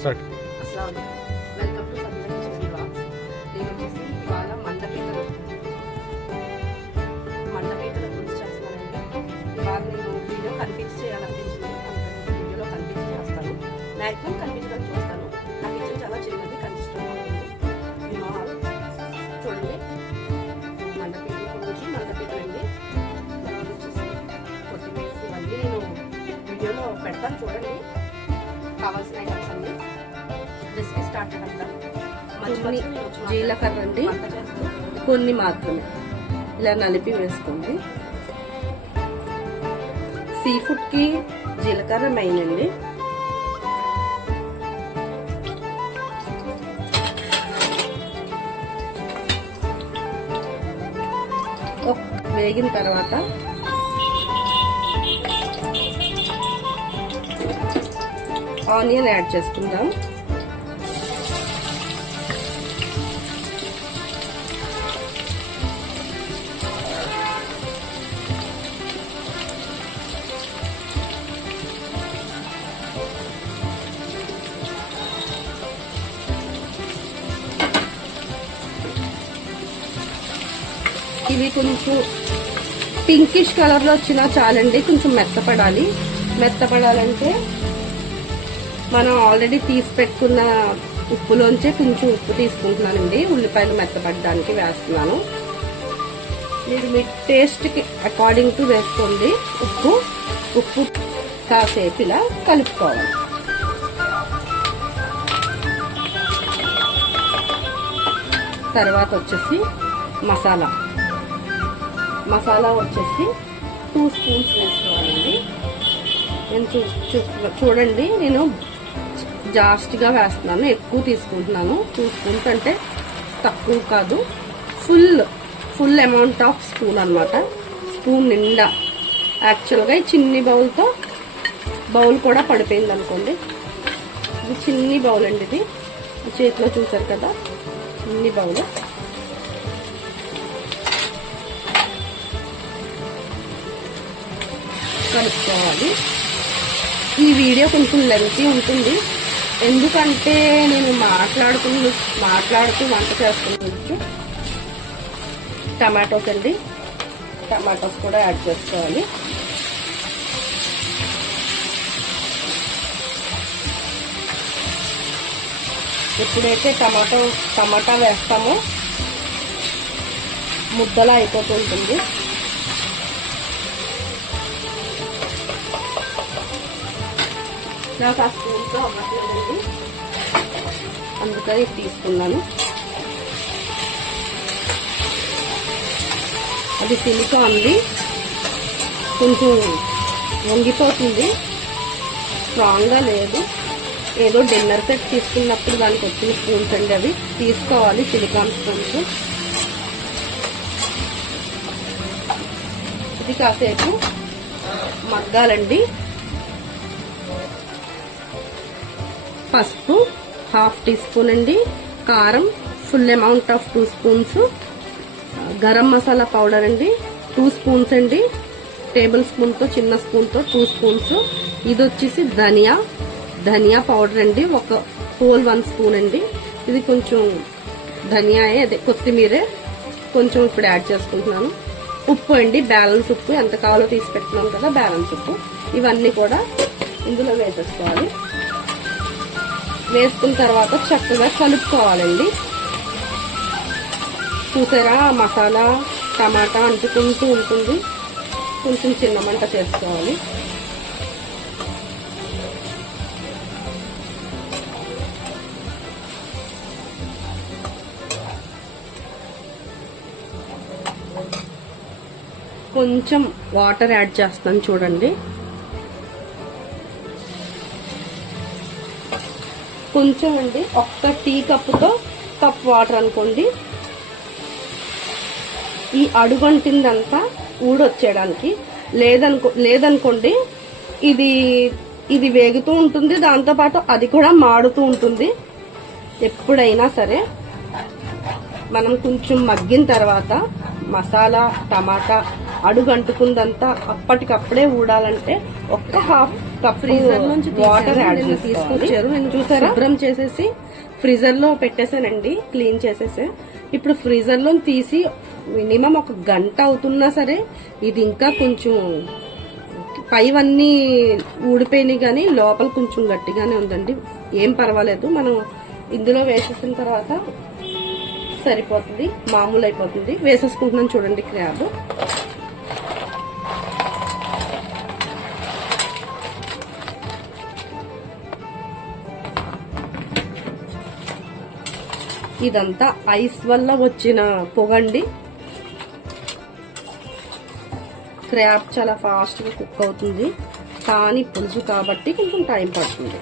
Start. Welcome to Sanjana kitchen blogs. నేను వచ్చేసి ఇవాళ మండపేటలో పులుసు చేస్తున్నానండి. ఇవాళ నేను వీడియో కనిపించి చేయాలనిపించింది. వీడియోలో కనిపించి చేస్తాను. మ్యాక్సిమం కనిపించడానికి చూస్తాను. నా కిచెన్ చాలా చిన్నది, కనిపిస్తుంది. చూడండి, మండపేట అండి. వచ్చేసి కొత్తిమీర ఇవన్నీ నేను వీడియోలో పెడతాను, చూడండి. కావాల్సిన ఐటమ్స్ అన్ని రెసిపీ స్టార్ట్ చేద్దాం. జీలకర్ర అండి, కొన్ని మాత్రమే ఇలా నలిపి వేసుకోండి. సీ ఫుడ్కి జీలకర్ర మెయిన్ అండి. వేగిన తర్వాత ఆనియన్ యాడ్ చేసుకుందాం. ఇవి కొంచెం పింకిష్ కలర్ లో వచ్చినా చాలండి. కొంచెం మెత్తపడాలంటే మనం ఆల్రెడీ తీసి పెట్టుకున్న ఉప్పులోంచే కొంచెం ఉప్పు తీసుకుంటున్నానండి. ఉల్లిపాయలు మెత్తపడడానికి వేస్తున్నాను. మీరు మీ టేస్ట్కి అకార్డింగ్ టు వేసుకోండి. ఉప్పు కాసేపు ఇలా కలుపుకోవాలి. తర్వాత వచ్చేసి మసాలా వచ్చేసి 2 స్పూన్స్ వేసుకోవాలండి. నేను చూడండి, నేను జాస్తిగా వేస్తున్నాను, ఎక్కువ తీసుకుంటున్నాను. 2 స్పూన్స్ అంటే తక్కువ కాదు, ఫుల్ అమౌంట్ ఆఫ్ స్పూన్ అనమాట. స్పూన్ నిండా. యాక్చువల్గా ఈ చిన్ని బౌల్ కూడా పడిపోయింది అనుకోండి. ఇది చిన్ని బౌల్ అండి. ఇది చేతిలో చూసారు కదా, చిన్ని బౌల్. కలుపుకోవాలి. ఈ వీడియో కొంచెం లెంతీ ఉంటుంది, ఎందుకంటే నేను మాట్లాడుతూ వంట చేసుకుంటూ. టమాటోస్ అండి, టమాటోస్ కూడా యాడ్ చేసుకోవాలి. ఎప్పుడైతే టమాటా వేస్తామో ముద్దలా అయిపోతుంటుంది. నాకు ఆ స్పూన్తో అవ్వట్లేదండి, అందుకని తీసుకున్నాను. అది సిలికాన్ది, కొంచెం వంగిపోతుంది, స్ట్రాంగ్గా లేదు. ఏదో డిన్నర్ సెట్ తీసుకున్నప్పుడు దానికి వచ్చిన స్పూన్స్ అండి, అవి తీసుకోవాలి, సిలికాన్ స్పూన్స్. ఇది కాసేపు మగ్గాలండి. పసుపు 1/2 టీ స్పూన్ అండి. కారం full amount of 2 spoons. Garam masala powder అండి 2 స్పూన్స్ అండి. టేబుల్ స్పూన్తో, చిన్న స్పూన్తో 2 స్పూన్స్. ఇది వచ్చేసి ధనియా పౌడర్ అండి, ఒక హోల్ 1 స్పూన్ అండి. ఇది కొంచెం ధనియాయే, అదే కొత్తిమీరే కొంచెం ఇప్పుడు యాడ్ చేసుకుంటున్నాను. ఉప్పు అండి, బ్యాలెన్స్ ఉప్పు, ఎంత కావాలో తీసి పెట్టుకున్నాం కదా, బ్యాలెన్స్ ఉప్పు. ఇవన్నీ కూడా ఇందులో వేసేసుకోవాలి. వేసుకున్న తర్వాత చక్కగా కలుపుకోవాలండి. చూసారా, మసాలా టమాటా అంటుకుంటూ ఉంటుంది. కొంచెం చిన్న మంట చేసుకోవాలి. కొంచెం వాటర్ యాడ్ చేస్తాను, చూడండి. కొంచెం అండి, ఒక్క టీ కప్పుతో కప్ వాటర్ అనుకోండి. ఈ అడుగంటిందంతా ఊడొచ్చేయడానికి. లేదనుకోండి, ఇది వేగుతూ ఉంటుంది, దాంతోపాటు అది కూడా మాడుతూ ఉంటుంది. ఎప్పుడైనా సరే మనం కొంచెం మగ్గిన తర్వాత మసాలా టమాటా అడుగంటుకుందంతా అప్పటికప్పుడే ఊడాలంటే ఒక్క హాఫ్ కప్ ఫ్రీజర్ నుంచి వాటర్ యాడ్ తీసుకొచ్చారు. నేను చూసారా శుభ్రం చేసేసి ఫ్రీజర్ లో పెట్టేసానండి, క్లీన్ చేసేసి. ఇప్పుడు ఫ్రీజర్ లో తీసి మినిమం 1 గంట అవుతున్నా సరే ఇది ఇంకా కొంచెం పైవన్నీ ఊడిపోయినాయి కానీ లోపల కొంచెం గట్టిగానే ఉందండి. ఏం పర్వాలేదు, మనం ఇందులో వేసేసిన తర్వాత సరిపోతుంది, మామూలు అయిపోతుంది. వేసేసుకుంటున్నాను చూడండి క్రాబ్. ఇదంతా ఐస్ వల్ల వచ్చిన పొగండి. క్రాబ్ చాలా ఫాస్ట్గా కుక్ అవుతుంది, కానీ పులుసు కాబట్టి కొంచెం టైం పడుతుంది.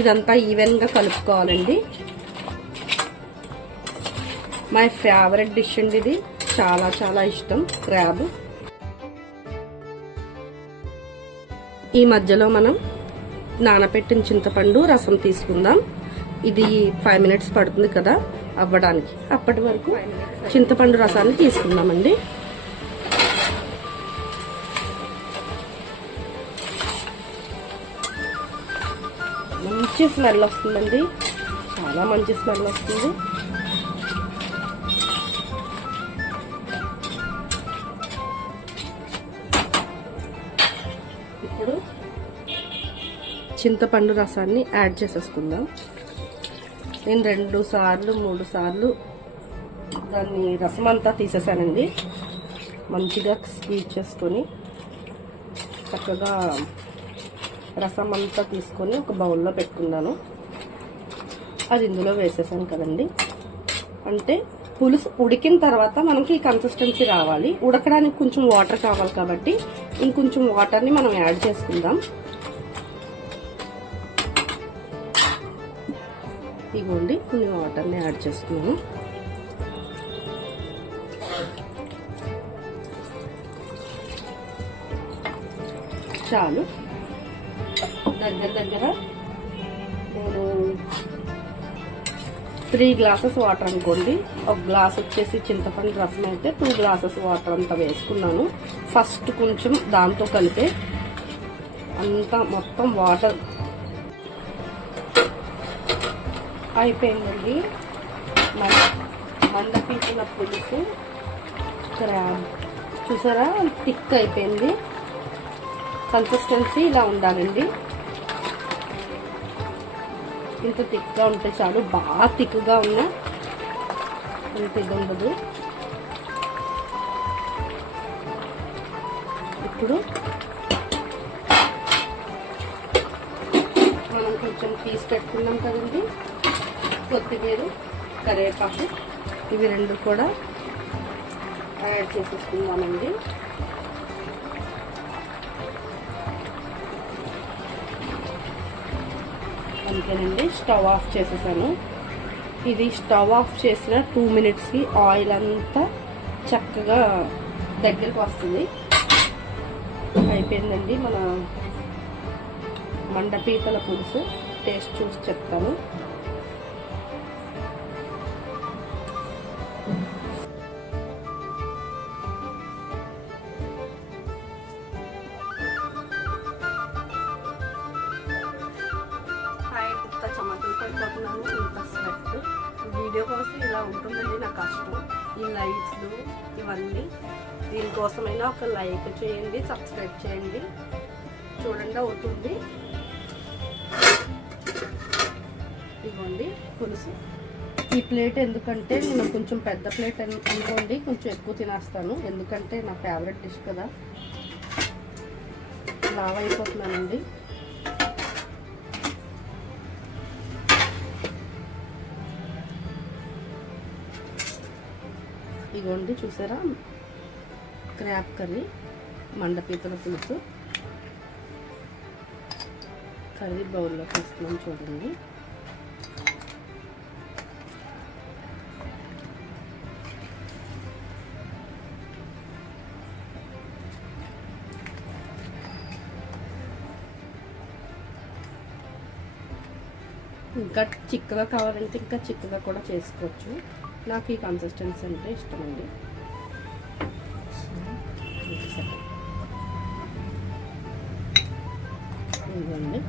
ఇదంతా ఈవెన్గా కలుపుకోవాలండి. మై ఫేవరెట్ డిష్ అండి ఇది, చాలా చాలా ఇష్టం క్రాబ్. ఈ మధ్యలో మనం నానబెట్టిన చింతపండు రసం తీసుకుందాం. ఇది 5 minutes పడుతుంది కదా అవ్వడానికి. అప్పటి వరకు చింతపండు రసాన్ని తీసుకుందామండి. మంచి స్మెల్ వస్తుందండి, చాలా మంచి స్మెల్ వస్తుంది. ఇప్పుడు చింతపండు రసాన్ని యాడ్ చేసేసుకుందాం. నేను 2 సార్లు 3 సార్లు దాన్ని రసం అంతా తీసేసానండి. మంచిగా స్క్వీజ్ చేసుకొని చక్కగా రసం అంతా తీసుకొని ఒక బౌల్లో పెట్టుకున్నాను. అది ఇందులో వేసేసాను కదండి. అంటే పులుసు ఉడికిన తర్వాత మనకి ఈ కన్సిస్టెన్సీ రావాలి. ఉడకడానికి కొంచెం వాటర్ కావాలి కాబట్టి ఇంకొంచెం వాటర్ని మనం యాడ్ చేసుకుందాం. ఇగోండి కొన్ని వాటర్ని యాడ్ చేస్తున్నాను. చాలు. దగ్గర నేను 3 glasses వాటర్ అనుకోండి. 1 గ్లాస్ వచ్చేసి చింతపండు రసం అయితే 2 glasses వాటర్ అంతా వేసుకున్నాను. ఫస్ట్ కొంచెం దాంతో కలిపే అంతా మొత్తం వాటర్ అయిపోయిందండి. మండపీసిన పులుసు క్రాబ్ చూసారా, థిక్ అయిపోయింది. కన్సిస్టెన్సీ ఇలా ఉండాలండి. ఇంత థిక్గా ఉంటే చాలు. బాగా థిక్గా ఉన్న ఇంత ఇది ఉండదు. ఇప్పుడు మనం కొంచెం తీసి పెట్టుకున్నాం కదండి, కొత్తిమీర కరివేపాకు ఇవి 2 కూడా యాడ్ చేసేసుకుందామండి. అంతేనండి, స్టవ్ ఆఫ్ చేసేసాను. ఇది స్టవ్ ఆఫ్ చేసిన 2 minutesకి ఆయిల్ అంతా చక్కగా దగ్గరికి వస్తుంది. అయిపోయిందండి మన మండపీతల పులుసు. టేస్ట్ చూసి చెప్తాను. చమటలు పడిపోతున్నాను, ఇంత స్వెట్. వీడియో కోసం ఇలా ఉంటుందండి నా కష్టం. ఈ లైట్స్లు ఇవన్నీ. దీనికోసమైనా ఒక లైక్ చేయండి, సబ్స్క్రైబ్ చేయండి. చూడండి అవుతుంది. ఇవ్వండి పులుసు. ఈ ప్లేట్ ఎందుకంటే నేను కొంచెం పెద్ద ప్లేట్ అనుకోండి, కొంచెం ఎక్కువ తినేస్తాను. ఎందుకంటే నా ఫేవరెట్ డిష్ కదా. లావ్ అయిపోతున్నానండి. ఇదిగోండి చూసారా, క్రాబ్ కర్రీ, మండపీతల పులుసు కర్రీ బౌల్లో వేస్తున్నాం చూడండి. ఇంకా చిక్కగా కావాలంటే ఇంకా చిక్కగా కూడా చేసుకోవచ్చు. నాకు ఈ కన్సిస్టెన్సీ అంటే ఇష్టమండి. ఇదిగోండి